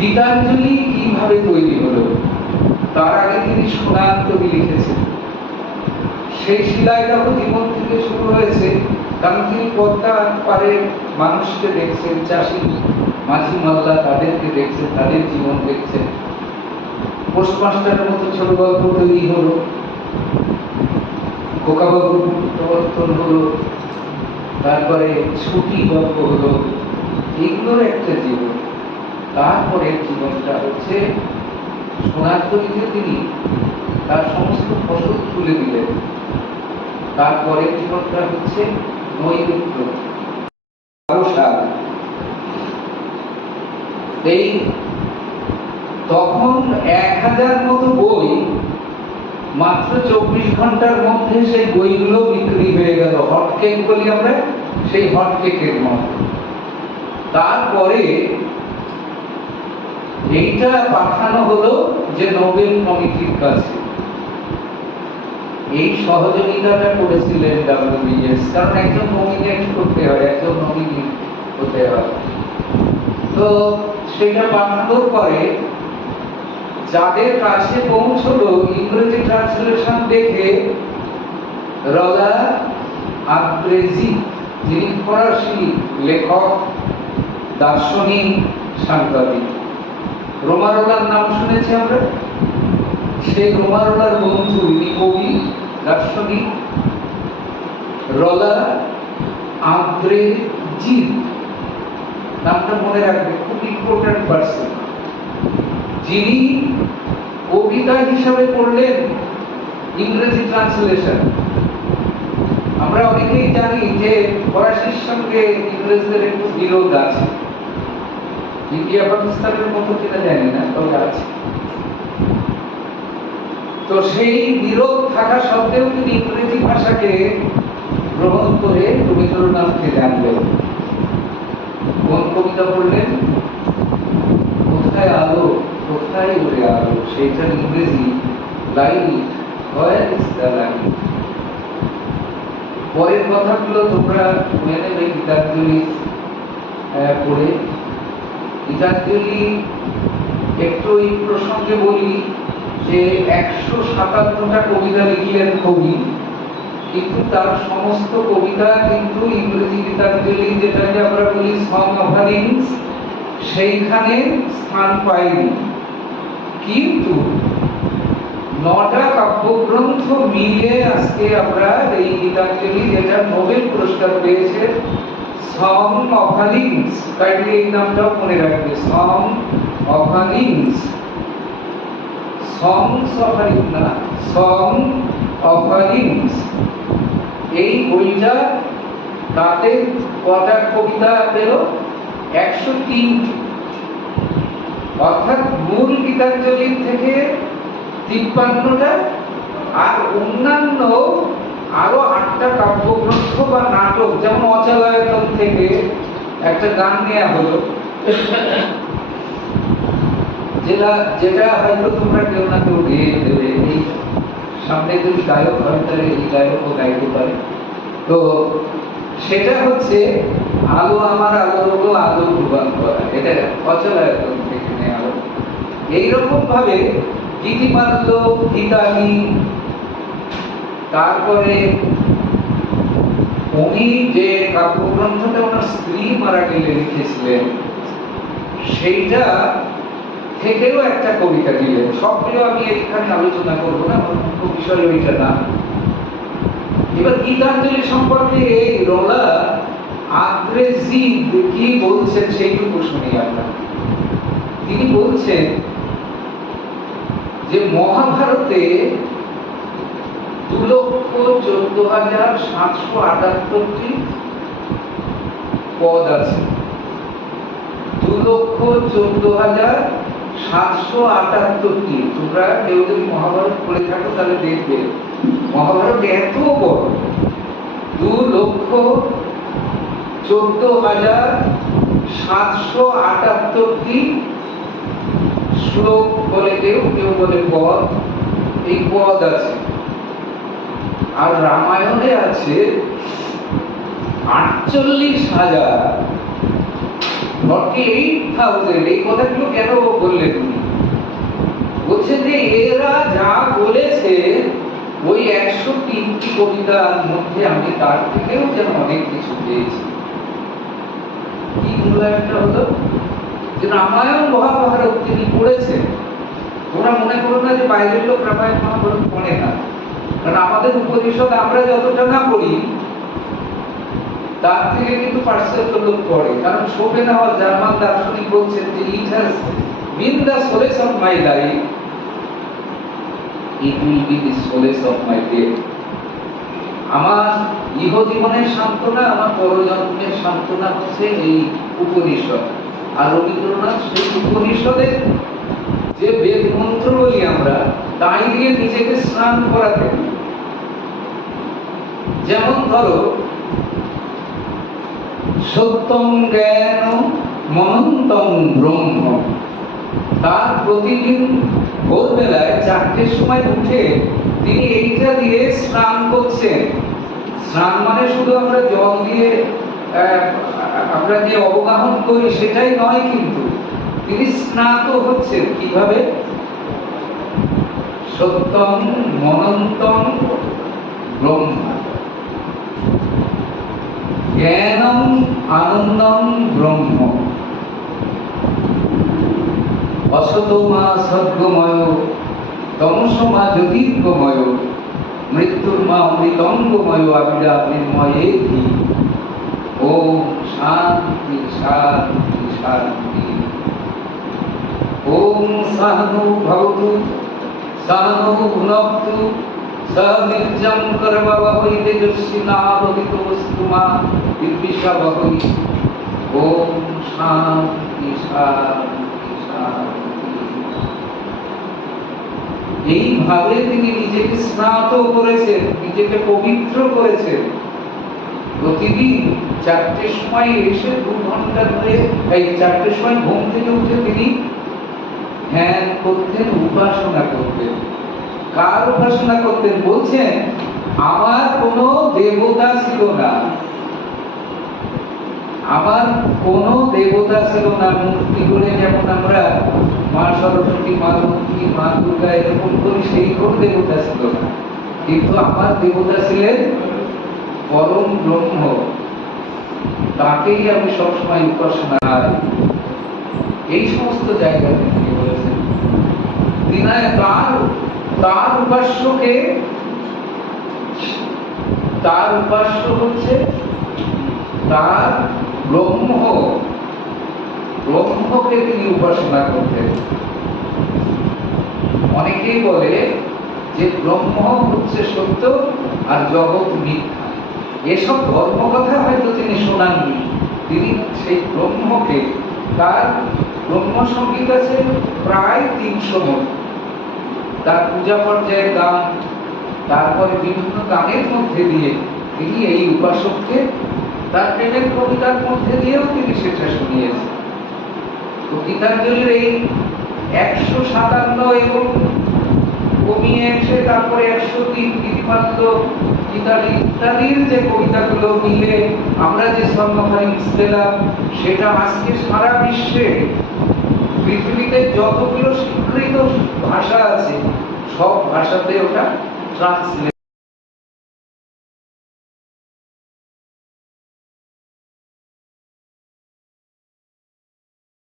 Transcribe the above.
গীতাঞ্জলি কীভাবে তৈরি হলো, তার আগে তিনি সোনার কবি লিখেছেন। সেই শিলাইটাও জীবন থেকে শুরু হয়েছে কারণ তিনি পদ্মার মানুষকে দেখছেন, চাষি, মাঝি মাল্লা তাদেরকে দেখছেন, তাদের জীবন দেখছেন। পোস্টমাস্টারের মতো ছোট গল্প তৈরি হলো, খোকাবাবুর প্রবর্তন হলো, তারপরে ছুটি গল্প হলো এগুলোর একটা জীবন। তারপরে জীবনটা হচ্ছে সোনার তৈরিতে তিনি তার সমস্ত ফসল তুলে দিলেন। তারপরে জীবনটা হচ্ছে নৈমিত্র সাল এই তখন এক হাজার মতো বই, মাত্র চব্বিশ ঘণ্টার মধ্যে সেই বইগুলো বিক্রি হয়ে গেল। হট বলি আমরা, সেই হট মতো। তারপরে এইটা পাঠানো হলো যে নোবেল কমিটির কাছে। এই সহযোগিতাটা করেছিলেন ডাব্লিউবিএস। কারণ একজন নমিনেট করতে হয়, একজন হতে হয়। তো সেটা পরে যাদের কাছে পৌঁছলো, ইংরেজি ট্রান্সলেশন দেখে রলা আদ্রেজি যিনি ফরাসি লেখক, দার্শনিক, সাংবাদিক। রোমারোলার নাম শুনেছি আমরা? সেই রোমারোলার বন্ধু ইনি কবি, দার্শনিক, রলা, আদ্রে জিদ নামটা মনে রাখবে, খুব ইম্পর্টেন্ট পার্সন যিনি কবিতা হিসাবে পড়লেন ইংরেজি ট্রান্সলেশন আমরা অনেকেই জানি যে ফরাসির সঙ্গে ইংরেজদের একটু বিরোধ আছে। ইন্ডিয়া পাকিস্তানের মতো কিনা জানি না, তবে আছে। তো সেই বিরোধ থাকা সত্ত্বেও তিনি ইংরেজি ভাষাকে গ্রহণ করে রবীন্দ্রনাথকে জানলেন। কোন কবিতা পড়লেন? কোথায় আলো, কোথায় উড়ে আলো? সেইটার ইংরেজি light where is the light পরের কথাগুলো তোমরা মেনে নেবে গীতাঞ্জলি পড়ে গীতাঞ্জলি একটু এই প্রসঙ্গে বলি যে একশো সাতান্নটা কবিতা লিখলেন কবি, কিন্তু তার সমস্ত কবিতা কিন্তু ইংরেজি গীতাঞ্জলি যেটাকে আমরা বলি সং অফারিংস সেইখানে স্থান পায়নি। কিন্তু নটা কাব্যগ্রন্থ মিলে আজকে আমরা এই গীতাঞ্জলি যেটা নোবেল পুরস্কার পেয়েছে সং অফারিংস কাইন্ডলি এই নামটাও মনে রাখবে সং অফারিংস সংস অফারিং না সং অফারিংস এই বইটা তাতে কটা কবিতা পেল? একশো তিনটি অর্থাৎ মূল গীতাঞ্জলির থেকে তিপ্পান্নটা আর অন্যান্য আরও আটটা কাব্যগ্রন্থ বা নাটক, যেমন অচলায়তন থেকে একটা গান নেওয়া হলো। যেটা যেটা হয়তো তোমরা কেউ না কেউ গেয়ে দেবে। সামনে যদি গায়ক হয় তাহলে এই গাইতে পারে। তো সেটা হচ্ছে, আলো আমার, আলো হলো আলো প্রদান করা। এটা অচলায়তন থেকে নেওয়া হলো। এইরকম ভাবে গীতিমাল্য গীতানি তারপরে উনি যে কাব্যগ্রন্থটা ওনার স্ত্রী মারা গেলে লিখেছিলেন, সেইটা থেকেও একটা কবিতা দিলেন। সবগুলো আমি এখানে আলোচনা করব না মুখ্য বিষয় ওইটা না। এবার গীতাঞ্জলি সম্পর্কে এই রোলা আগ্রেসিভ কি বলছেন সেইটুকু শুনি আমরা। তিনি বলছেন যে মহাভারতে দু লক্ষ চোদ্দ হাজার সাতশো তোমরা কেউ যদি মহাভারত পড়ে থাকো, তাহলে দেখবে। মহাভারত এত বড়। দু লক্ষ চোদ্দ হাজার সাতশো আটাত্তরটি শ্লোক বলে কেউ কেউ বলে পদ। এই পদ আছে। আর রামায়ণে আছে আটচল্লিশ হাজার। ফর্টি এইট থাউজেন্ড এই কথাগুলো কেন বললেন উনি বলছেন যে এরা যা বলেছে, ওই একশো তিনটি কবিতার মধ্যে আমি তার থেকেও যেন অনেক কিছু পেয়েছি। কি মূল্যায়নটা হলো? যে রামায়ণ মহাভারত তিনি পড়েছেন। ওরা মনে করো না যে বাইরের লোক রামায়ণ মহাভারত পড়ে না। কারণ আমাদের উপনিষদ আমরা যতটা না তার থেকে কিন্তু লোক কারণ জার্মান দার্শনিক বলছেন যে it has been the solace of my life it will be the solace of my death আমার ইহ জীবনের সান্ত্বনা, আমার পরজন্মের সান্ত্বনা হচ্ছে এই উপনিষদ। আর রবীন্দ্রনাথ সেই উপনিষদের যে বেদ মন্ত্র বলি আমরা, তাই দিয়ে নিজেকে স্নান করাতেন যেমন ধরো সত্যম জ্ঞান মনন্তম ব্রহ্ম। তার প্রতিদিন ভোরবেলায় চারটের সময় উঠে তিনি এইটা দিয়ে স্নান করছেন। স্নান মানে শুধু আমরা জল দিয়ে আমরা যে অবগাহন করি সেটাই নয় কিন্তু। তিনি স্নাত হচ্ছেন কীভাবে? সত্যম মনন্তম জ্ঞানম আনন্দম ব্রহ্ম। অসতমা সদ্গময় তমসমা জ্যোতির্গময় মৃত্যুর মা অমৃতঙ্গময় আবিরা ধি শান্তি শান্তি শান্তি। বিদ্বিষাবহৈ ওম শান্তি শান্তি শান্তি এইভাবে তিনি নিজেকে স্নাত করেছেন, নিজেকে পবিত্র করেছেন। প্রতিদিন চারটের সময় এসে দু ঘণ্টা ধরে, এই চারটের সময় ঘুম থেকে উঠে তিনি ধ্যান করতেন, উপাসনা করতেন। কার উপাসনা করতেন? বলছেন, আমার কোনো দেবতা ছিল না। আমার কোনো দেবতা ছিল না। মূর্তি করে যেমন আমরা মা সরস্বতী, মা লক্ষ্মী, মা দুর্গা এরকম করি সেই কোন দেবতা ছিল না। কিন্তু আমার দেবতা ছিলেন পরম ব্রহ্ম। তাকেই আমি সবসময় উপাসনা এই সমস্ত জায়গাতে তিনি তার তার উপাস্যকে, তার উপাস্য হচ্ছে তার ব্রহ্ম। ব্রহ্মকে তিনি উপাসনা করতেন। অনেকেই বলে যে ব্রহ্ম হচ্ছে সত্য আর জগৎ মিথ্যা। এসব ধর্মকথা হয়তো তিনি শোনাননি। তিনি সেই ব্রহ্মকে তার ব্রহ্ম সংগীত আছে প্রায় তিনশো মন। তার পূজা পর্যায়ে গান, তারপরে বিভিন্ন গানের মধ্যে দিয়ে তিনি এই উপাসককে তার প্রেমের কবিতার মধ্যে দিয়েও তিনি সেটা শুনিয়েছেন। তো গীতাঞ্জলির এই একশো সাতান্ন এবং কমিয়ে এসে তারপরে একশো তিন গীতিমাত্র ইত্যাদি ইত্যাদির যে কবিতাগুলো মিলে আমরা যে স্বর্ণকারী পেলাম সেটা আজকে সারা বিশ্বে পৃথিবীতে যতগুলো স্বীকৃত ভাষা আছে, সব ভাষাতে ওটা ট্রান্সলেট